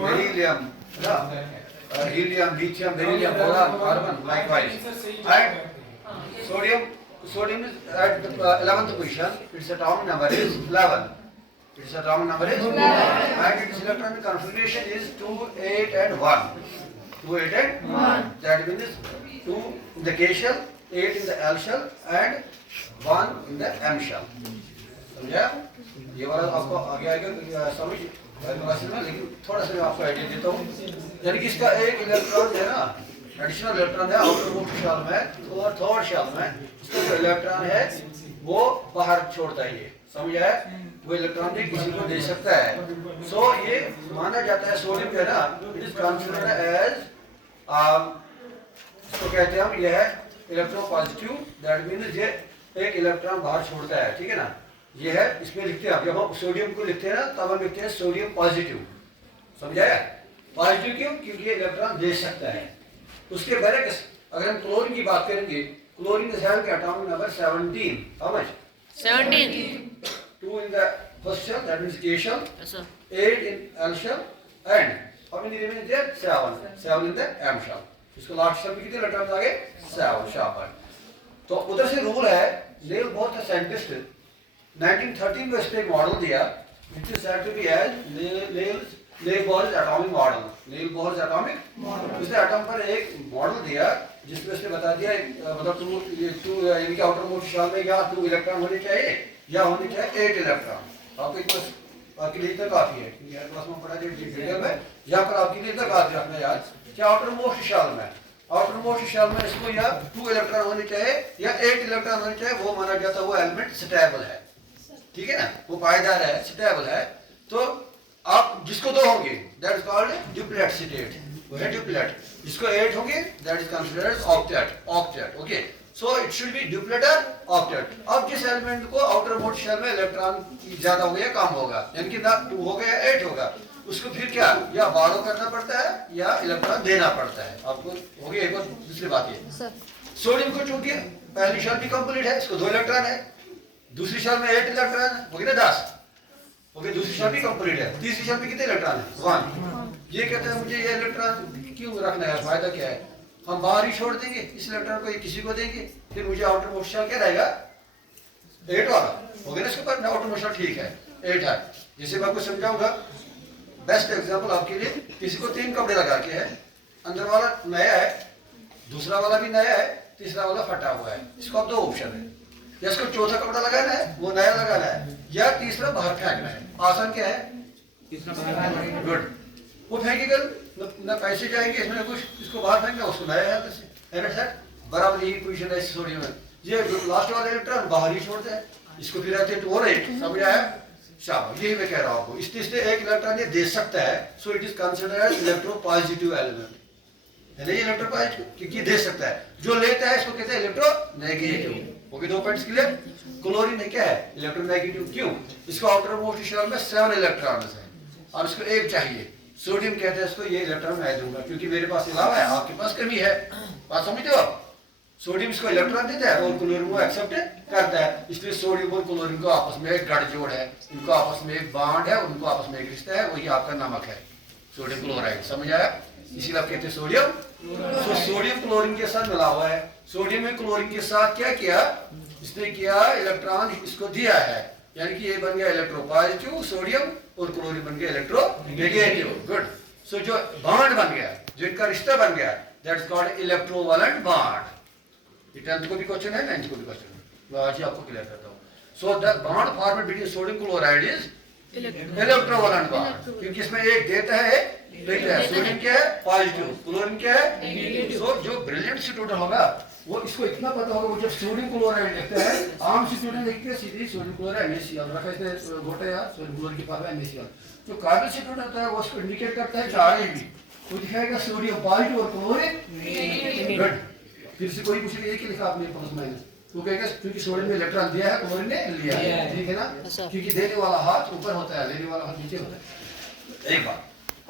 helium, helium, lithium, beryllium, boron, carbon, likewise. And sodium is at the 11th position. Its atomic number is 11. Its atomic number is 11. And its electronic configuration is 2, 8 and 1. 2, 8 and 1. That means 2 in the K shell, 8 in the L shell and 1 in the M shell. समझा? ये वाला आपको आगे आएगा समझ में, लेकिन थोड़ा सा मैं आपको आइडिया देता हूँ। यानी कि इसका एक इलेक्ट्रॉन है ना, एडिशनल इलेक्ट्रॉन है आउटर मोस्ट शेल में और थर्ड शेल में, इसका जो इलेक्ट्रॉन है वो बाहर छोड़ता है। ये समझ आया? वो इलेक्ट्रॉन भी किसी को दे सकता है। सो ये माना जाता है सोडियम है ना, इट इज कंसीडर्ड एज, इसको कहते हैं हम, ये है इलेक्ट्रोपॉजिटिव। दैट मीन्स ये एक इलेक्ट्रॉन बाहर छोड़ता है, ठीक है ना। ये है, इसमें लिखते हैं, जब हम सोडियम को लिखते हैं ना तब हम लिखते हैं सोडियम पॉजिटिव। समझाया? पॉजिटिव क्यों? क्योंकि ये इलेक्ट्रॉन दे सकता है। उसके बरक्स अगर हम क्लोरीन की बात करेंगे, chlorine is having atomic number 17. How much? 17. 2 in the first shell, that means K shell. Yes, sir. 8 in L shell, and how many remain there? 7. 7 in the M shell. इसको last shell में कितने electron आ गए? 7 शाबाश। तो उधर से rule है, Niels Bohr का साइंटिस्ट 1913 में इसने एक मॉडल दिया, which is said to be as Niels Bohr's atomic model. Niels Bohr's atomic model, उसने एटॉम पर एक मॉडल दिया जिसमें उसने बता दिया मतलब इनके आउटर मोस्ट शेल में या 2 इलेक्ट्रॉन होने चाहिए या होने चाहिए 8 इलेक्ट्रॉन। आपको एक आपके लिए इतना काफी है, क्लास में पढ़ा डिटेल में, यहाँ पर आपके लिए इतना काफी रखना याद कि आउटर मोस्ट शेल में, आउटर मोस्ट शेल में इसको या 2 इलेक्ट्रॉन होने चाहिए या 8 इलेक्ट्रॉन होने चाहिए। वो माना जाता है वो एलिमेंट स्टेबल है, ठीक है ना, वो पायदार है, स्टेबल है। तो आप जिसको 2 होंगे that is called duplet state, वो है ड्यूप्लेट। जिसको 8 होंगे that is considered octet, octet. Okay, so it should be duplet और ऑक्टेट। अब जिस एलिमेंट को आउटर मोस्ट शेल में इलेक्ट्रॉन ज्यादा हो गया कम होगा, यानी कि ना 2 होगा या 8 होगा, उसको फिर क्या या बारो करना पड़ता है या इलेक्ट्रॉन देना पड़ता है आपको। हो गया एक और दूसरी बात ये, सोडियम को चूंकि पहली शेल भी कंप्लीट है, इसको 2 इलेक्ट्रॉन है, दूसरी शेल में 8 इलेक्ट्रॉन है, हो गया ना 10। ओके, दूसरी शेल भी कंप्लीट है, तीसरी शेल में कितने इलेक्ट्रॉन है? 1। ये कहते हैं मुझे ये इलेक्ट्रॉन क्यों रखना है, फायदा क्या है? हम बाहर ही छोड़ देंगे इस इलेक्ट्रॉन को, किसी को देंगे, फिर मुझे आउटर मोस्ट शेल क्या रहेगा? 8 वाला। हो गया ना इसके ऊपर आउटर मोस्ट शेल, ठीक है 8 है। जैसे मैं आपको समझाऊंगा, बेस्ट एग्जांपल आपके लिए, किसी को 3 कपड़े लगा के है, अंदर वाला नया है, दूसरा वाला भी नया है, तीसरा वाला फटा हुआ है। इसको अब 2 ऑप्शन है, या इसको चौथा कपड़ा लगाना है, वो नया लगाना है, या तीसरा बाहर फेंकना है। आसान क्या है? गुड, वो फेंकेगा ना, पैसे जाएंगे इसमें कुछ, इसको बाहर फेंकना, उसको नया है बराबर। यही पोजीशन है सोडियम में, ये लास्ट वाला इलेक्ट्रॉन बाहर ही छोड़ते हैं, इसको फिर आते हैं 2 और 8। समझ आया? शाबाश, यही मैं कह रहा हूँ आपको। इसलिए एक इलेक्ट्रॉन ये दे सकता है, so it is considered as electropositive element, है ना, ये इलेक्ट्रोपॉजिटिव क्योंकि दे सकता है। जो लेता है इसको कहते हैं electronegative. Okay, 2 points clear. Chlorine है क्या है? इलेक्ट्रोनेगेटिव। क्यों? इसको आउटर मोस्ट शेल में 7 इलेक्ट्रॉन है और इसको 1 चाहिए। सोडियम कहते हैं इसको ये इलेक्ट्रॉन मैं दूंगा क्योंकि मेरे पास अलावा है, आपके पास कमी है। बात समझते हो आप? सोडियम इसको इलेक्ट्रॉन देता है और क्लोरीन को एक्सेप्ट करता है, इसलिए सोडियम और क्लोरीन को आपस में एक गठजोड़ है, इनको आपस में एक बॉन्ड है, उनको आपस में एक रिश्ता है, वही आपका नमक है, सोडियम क्लोराइड। समझ आया? इसीलिए आप कहते हैं सोडियम। तो सोडियम क्लोरीन के साथ मिला हुआ है। सोडियम में क्लोरीन के साथ क्या किया इसने? किया इलेक्ट्रॉन इसको दिया है, यानी कि ये बन गया इलेक्ट्रोपॉजिटिव सोडियम और क्लोरीन बन गया इलेक्ट्रोनेगेटिव। गुड। सो जो बॉन्ड बन गया, जो इनका रिश्ता बन गया, that's called electrovalent bond. 10th को भी क्वेश्चन है, 9th को भी क्वेश्चन है, मैं आज ही आपको क्लियर करता हूँ। So the bond formed between sodium chloride is electrovalent bond, क्योंकि इसमें एक देता है लेता है। सोडियम क्या है? पॉजिटिव, क्लोरीन क्या है? नेगेटिव। सो जो ब्रिलियंट स्टूडेंट होगा वो इसको इतना पता होगा, वो जब सोडियम क्लोराइड लिखता है, आम स्टूडेंट लिखते हैं सीधे सोडियम क्लोराइड NaCl रखा है गोटे या सोडियम क्लोराइड की पावर NaCl। जो कार्बन स्टूडेंट होता है वो उसको इंडिकेट करता है Re, वो दिखाएगा सोडियम पॉजिटिव और क्लोरीन नेगेटिव। फिर से कोई पूछेगा ये क्या लिखा आपने प्लस माइनस, वो कहेगा क्योंकि सोडियम ने इलेक्ट्रॉन दिया है, क्लोरीन ने लिया है, ठीक है ना, क्योंकि देने वाला हाथ ऊपर होता है, लेने वाला हाथ नीचे होता है। एक बात,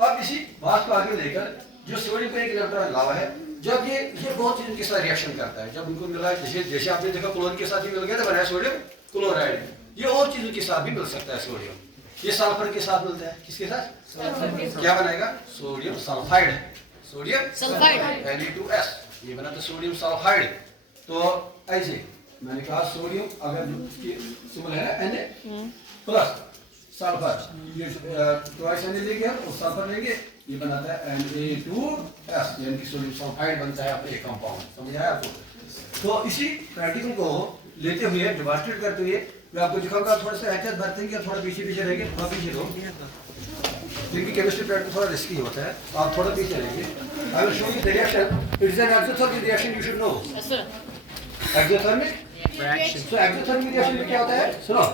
अब इसी बात को आगे लेकर जो सोडियम का एक इलेक्ट्रॉन लावा है, जब ये बहुत चीज के साथ रिएक्शन करता है, जब उनको मिला, जैसे आपने देखा क्लोरीन के साथ ही मिल गया था बनाया सोडियम क्लोराइड, ये और चीजों के साथ भी मिल सकता है सोडियम, ये सल्फर के साथ मिलता है, किसके साथ? क्या बनाएगा? Sodium sulphide, sodium sulphide Na2S, ये बना तो सोडियम सल्फाइड। तो ऐसे मैंने कहा सोडियम अगर सिंबल है Na प्लस सल्फर, ये ट्वाइस Na लेंगे और सल्फर लेंगे, ये बनाता है Na2S, यानी कि सोडियम सल्फाइड बनता है आपका एक कंपाउंड। समझ आया आपको? तो इसी प्रैक्टिकल को लेते हुए, डेमोंस्ट्रेट करते हुए मैं आपको दिखाऊंगा। थोड़ा सा एहतियात बरतेंगे कि थोड़ा पीछे पीछे रहेंगे, थोड़ा पीछे दो, क्योंकि केमिस्ट्री प्रैक्टिस थोड़ा रिस्की होता है। आप थोड़ा पीछे रहेंगे। I will show you the reaction, it is an exothermic reaction, you should know. Exothermic reaction, तो एक्सोथर्मिक रिएक्शन में क्या होता है? सुनो,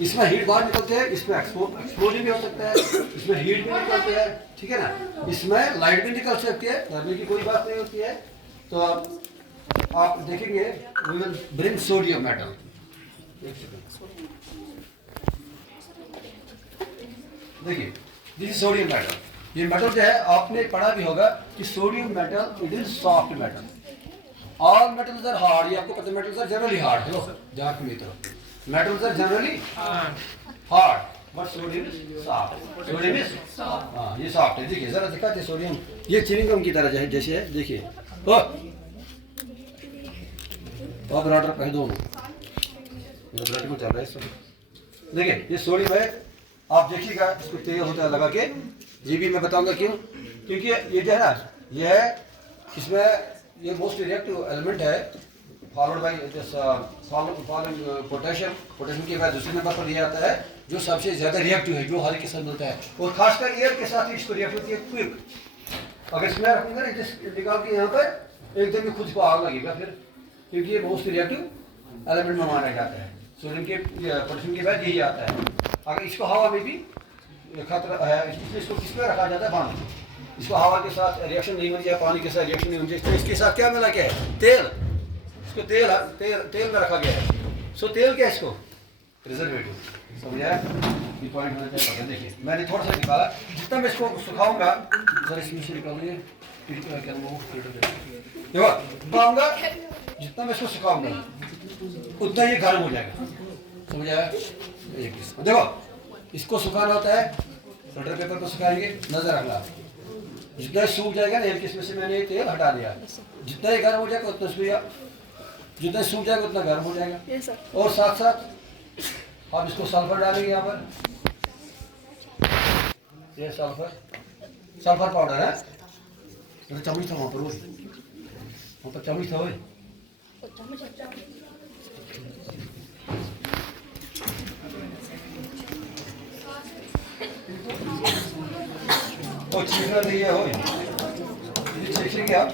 इसमें हीट बाहर निकलते हैं, इसमें एक्सप्लोजन भी हो सकता है, इसमें हीट भी निकलती है, ठीक है ना? इसमें लाइट भी निकल सकती है, डरने की कोई बात नहीं होती है। तो आप देखेंगे, we will bring sodium metal. देखिए, दिस इज सोडियम मेटल। ये मेटल जो है आपने पढ़ा भी होगा कि sodium metal it is soft metal. All metals are hard, ये आपको पता है, metals are generally hard. Hello जहाँ की मित्र, metals are generally hard, but sodium is soft. Sodium is soft, हाँ ये सॉफ्ट है। देखिए जरा दिखाते हैं सोडियम, ये च्युइंगम की तरह जैसे है। देखिए तो अब राडर कह दो, को चल रहा है इस वक्त। देखिए ये सोडियम है, आप देखिएगा इसको तेल होता है लगा के, ये भी मैं बताऊंगा क्यों, क्योंकि ये जो है ना, ये है इसमें ये मोस्ट रिएक्टिव एलिमेंट है, फॉलोड बाई पोटेशियम। पोटेशियम के बाद दूसरे नंबर पर ये आता है जो सबसे ज्यादा रिएक्टिव है, जो हर के साथ मिलता है, और खासकर एयर के साथ इसको रिएक्ट होती है क्विक। अगर इसमें रखूंगा ना, निकाल के यहाँ पर एकदम ही खुद को आग लगेगा फिर, क्योंकि ये मोस्ट रिएक्टिव एलिमेंट में माना जाता है। सोडियम के पोटेशियम के बाद यही आता है। अगर इसको हवा में भी खतरा है, इसलिए इसको किस में रखा जाता है? पानी। इसको हवा के साथ रिएक्शन नहीं होनी चाहिए, पानी के साथ रिएक्शन नहीं होनी चाहिए, तो इसके साथ क्या मिला क्या है? तेल। इसको तेल में रखा गया है। सो तेल क्या है? इसको प्रिजर्वेटिव। समझा? ये पॉइंट होना चाहिए। देखिए मैंने थोड़ा सा निकाला, जितना मैं इसको सुखाऊंगा, सर इसमें से निकालिए, देखो जितना मैं इसको सुखाऊंगा उतना ये गर्म हो जाएगा। समझ आया? देखो इसको सुखाना होता है, बटर पेपर को सुखाएंगे, नजर रखना, जितना सूख जाएगा ना, इसमें से मैंने तेल हटा दिया, जितना ही गर्म हो जाएगा उतना जितना सूख जाएगा उतना गर्म हो जाएगा। और साथ साथ आप इसको सल्फर डालेंगे यहाँ पर, ये सल्फर पाउडर है, चम्मच था वहाँ पर चम्मच था वही। वो चीज़ नहीं है, हो ये चेक लेंगे आप।